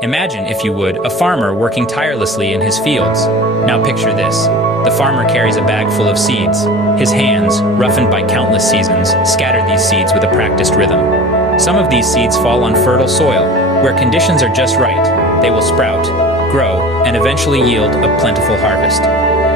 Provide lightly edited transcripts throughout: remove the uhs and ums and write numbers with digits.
Imagine, if you would, a farmer working tirelessly in his fields. Now picture this. The farmer carries a bag full of seeds. His hands, roughened by countless seasons, scatter these seeds with a practiced rhythm. Some of these seeds fall on fertile soil, where conditions are just right. They will sprout, grow, and eventually yield a plentiful harvest.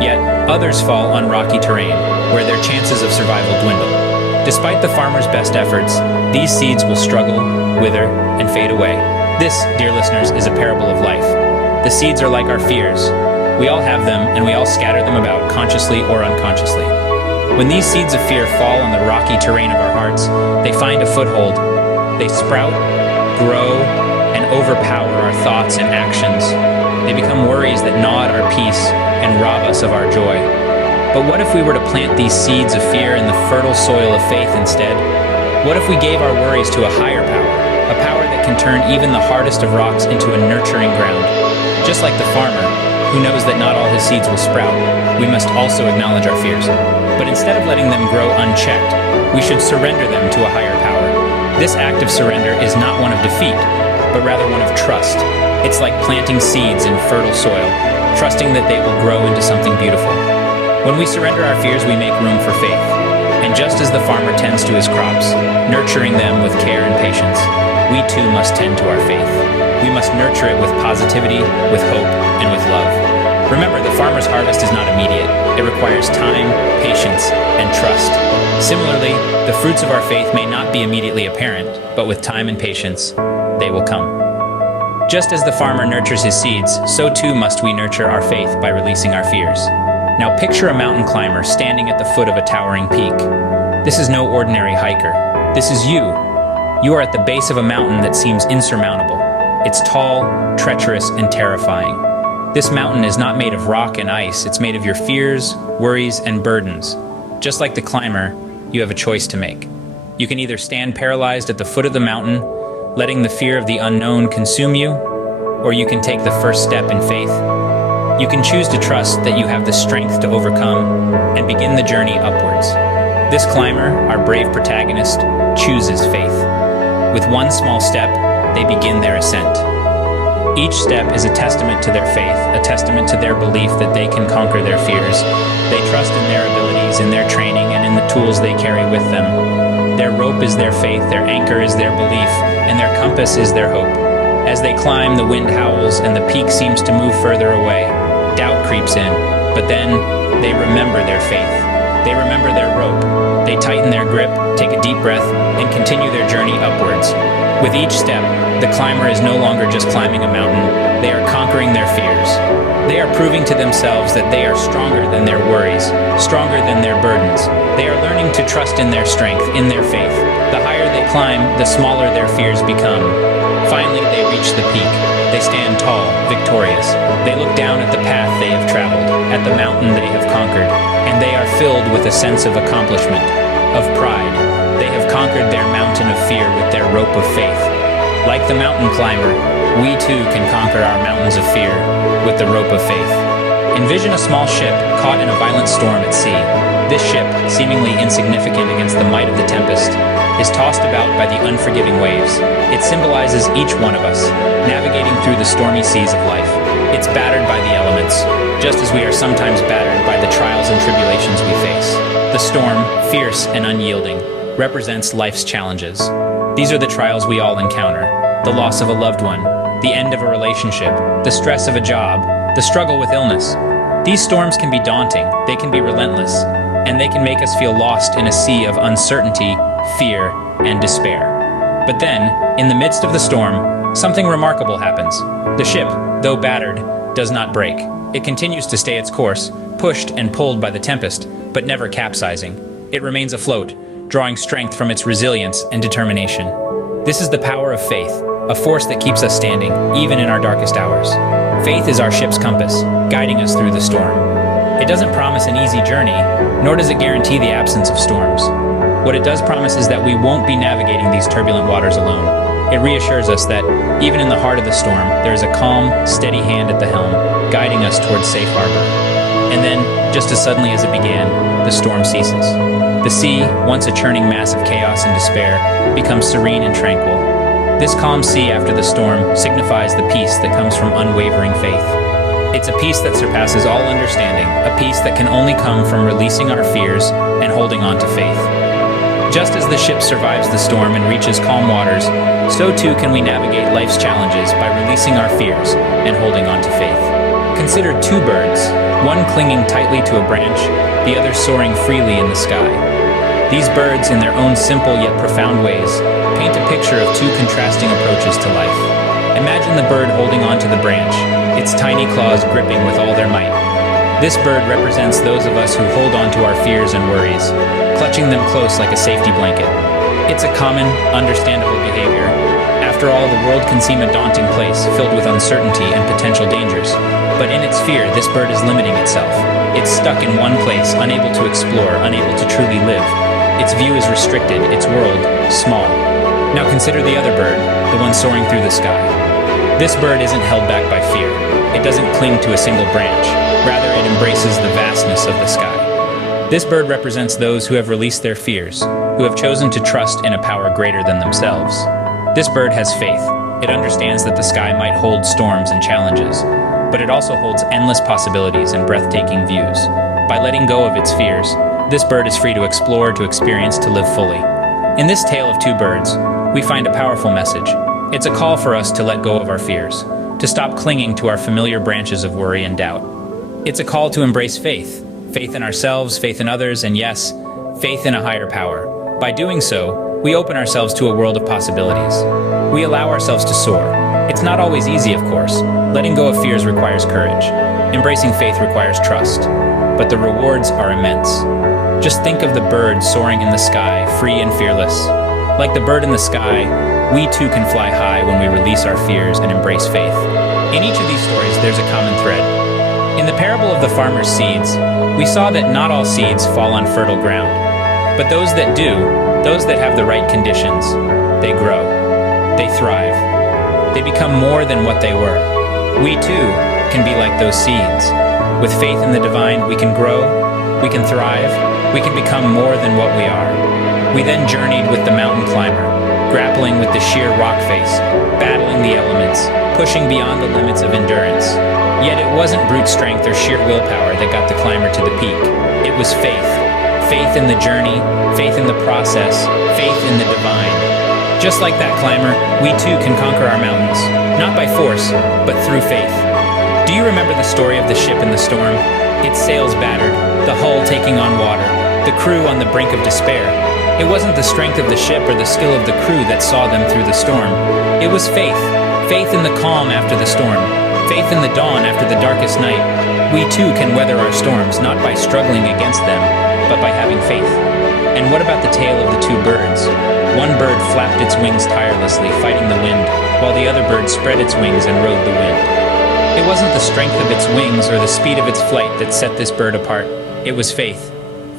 Yet, others fall on rocky terrain, where their chances of survival dwindle. Despite the farmer's best efforts, these seeds will struggle, wither, and fade away. This, dear listeners, is a parable of life. The seeds are like our fears. We all have them, and we all scatter them about, consciously or unconsciously. When these seeds of fear fall on the rocky terrain of our hearts, they find a foothold. They sprout, grow, and overpower our thoughts and actions. They become worries that gnaw at our peace and rob us of our joy. But what if we were to plant these seeds of fear in the fertile soil of faith instead? What if we gave our worries to a higher power, a power that can turn even the hardest of rocks into a nurturing ground? Just like the farmer, who knows that not all his seeds will sprout, we must also acknowledge our fears. But instead of letting them grow unchecked, we should surrender them to a higher power. This act of surrender is not one of defeat, but rather one of trust. It's like planting seeds in fertile soil, trusting that they will grow into something beautiful. When we surrender our fears, we make room for faith. And just as the farmer tends to his crops, nurturing them with care and patience, we too must tend to our faith. We must nurture it with positivity, with hope, and with love. Remember, the farmer's harvest is not immediate. It requires time, patience, and trust. Similarly, the fruits of our faith may not be immediately apparent, but with time and patience, they will come. Just as the farmer nurtures his seeds, so too must we nurture our faith by releasing our fears. Now picture a mountain climber standing at the foot of a towering peak. This is no ordinary hiker. This is you. You are at the base of a mountain that seems insurmountable. It's tall, treacherous, and terrifying. This mountain is not made of rock and ice. It's made of your fears, worries, and burdens. Just like the climber, you have a choice to make. You can either stand paralyzed at the foot of the mountain, letting the fear of the unknown consume you, or you can take the first step in faith. You can choose to trust that you have the strength to overcome and begin the journey upwards. This climber, our brave protagonist, chooses faith. With one small step, they begin their ascent. Each step is a testament to their faith, a testament to their belief that they can conquer their fears. They trust in their abilities, in their training, and in the tools they carry with them. Their rope is their faith, their anchor is their belief, and their compass is their hope. As they climb, the wind howls and the peak seems to move further away. Doubt creeps in, but then they remember their faith. They remember their rope. They tighten their grip, take a deep breath, and continue their journey upwards. With each step, the climber is no longer just climbing a mountain. They are conquering their fears. They are proving to themselves that they are stronger than their worries, stronger than their burdens. They are learning to trust in their strength, in their faith. The higher they climb, the smaller their fears become. Finally, they reach the peak. They stand tall, victorious. They look down at the path they have traveled, at the mountain they have conquered, and they are filled with a sense of accomplishment, of pride. They have conquered their mountain of fear with their rope of faith. Like the mountain climber, we too can conquer our mountains of fear with the rope of faith. Envision a small ship caught in a violent storm at sea. This ship, seemingly insignificant against the might of the tempest, is tossed about by the unforgiving waves. It symbolizes each one of us, navigating through the stormy seas of life. It's battered by the elements, just as we are sometimes battered by the trials and tribulations we face. The storm, fierce and unyielding, represents life's challenges. These are the trials we all encounter: the loss of a loved one, the end of a relationship, the stress of a job, the struggle with illness. These storms can be daunting, they can be relentless, and they can make us feel lost in a sea of uncertainty, fear, and despair. But then, in the midst of the storm, something remarkable happens. The ship, though battered, does not break. It continues to stay its course, pushed and pulled by the tempest, but never capsizing. It remains afloat, drawing strength from its resilience and determination. This is the power of faith, a force that keeps us standing, even in our darkest hours. Faith is our ship's compass, guiding us through the storm. It doesn't promise an easy journey, nor does it guarantee the absence of storms. What it does promise is that we won't be navigating these turbulent waters alone. It reassures us that, even in the heart of the storm, there is a calm, steady hand at the helm, guiding us towards safe harbor. And then, just as suddenly as it began, the storm ceases. The sea, once a churning mass of chaos and despair, becomes serene and tranquil. This calm sea after the storm signifies the peace that comes from unwavering faith. It's a peace that surpasses all understanding, a peace that can only come from releasing our fears and holding on to faith. Just as the ship survives the storm and reaches calm waters, so too can we navigate life's challenges by releasing our fears and holding on to faith. Consider two birds, one clinging tightly to a branch, the other soaring freely in the sky. These birds, in their own simple yet profound ways, paint a picture of two contrasting approaches to life. Imagine the bird holding onto the branch, its tiny claws gripping with all their might. This bird represents those of us who hold on to our fears and worries, clutching them close like a safety blanket. It's a common, understandable behavior. After all, the world can seem a daunting place, filled with uncertainty and potential dangers. But in its fear, this bird is limiting itself. It's stuck in one place, unable to explore, unable to truly live. Its view is restricted, its world small. Now consider the other bird, the one soaring through the sky. This bird isn't held back by fear. It doesn't cling to a single branch. Rather, it embraces the vastness of the sky. This bird represents those who have released their fears, who have chosen to trust in a power greater than themselves. This bird has faith. It understands that the sky might hold storms and challenges, but it also holds endless possibilities and breathtaking views. By letting go of its fears, this bird is free to explore, to experience, to live fully. In this tale of two birds, we find a powerful message. It's a call for us to let go of our fears, to stop clinging to our familiar branches of worry and doubt. It's a call to embrace faith, faith in ourselves, faith in others, and yes, faith in a higher power. By doing so, we open ourselves to a world of possibilities. We allow ourselves to soar. It's not always easy, of course. Letting go of fears requires courage. Embracing faith requires trust. But the rewards are immense. Just think of the bird soaring in the sky, free and fearless. Like the bird in the sky, we too can fly high when we release our fears and embrace faith. In each of these stories, there's a common thread. In the parable of the farmer's seeds, we saw that not all seeds fall on fertile ground. But those that do, those that have the right conditions, they grow. They thrive. They become more than what they were. We too can be like those seeds. With faith in the divine, we can grow, we can thrive, we can become more than what we are. We then journeyed with the mountain climber, grappling with the sheer rock face, battling the elements, pushing beyond the limits of endurance. Yet it wasn't brute strength or sheer willpower that got the climber to the peak. It was faith. Faith in the journey, faith in the process, faith in the divine. Just like that climber, we too can conquer our mountains, not by force, but through faith. Do you remember the story of the ship in the storm? Its sails battered, the hull taking on water, the crew on the brink of despair. It wasn't the strength of the ship or the skill of the crew that saw them through the storm. It was faith. Faith in the calm after the storm. Faith in the dawn after the darkest night. We too can weather our storms, not by struggling against them, but by having faith. And what about the tale of the two birds? One bird flapped its wings tirelessly, fighting the wind, while the other bird spread its wings and rode the wind. It wasn't the strength of its wings or the speed of its flight that set this bird apart. It was faith.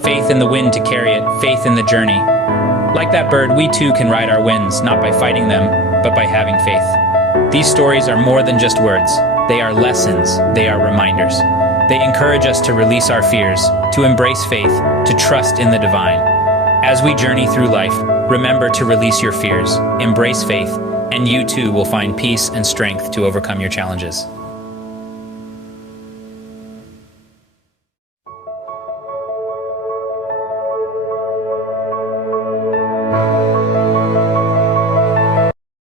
Faith in the wind to carry it, faith in the journey. Like that bird, we too can ride our winds, not by fighting them, but by having faith. These stories are more than just words. They are lessons. They are reminders. They encourage us to release our fears, to embrace faith, to trust in the divine. As we journey through life, remember to release your fears, embrace faith, and you too will find peace and strength to overcome your challenges.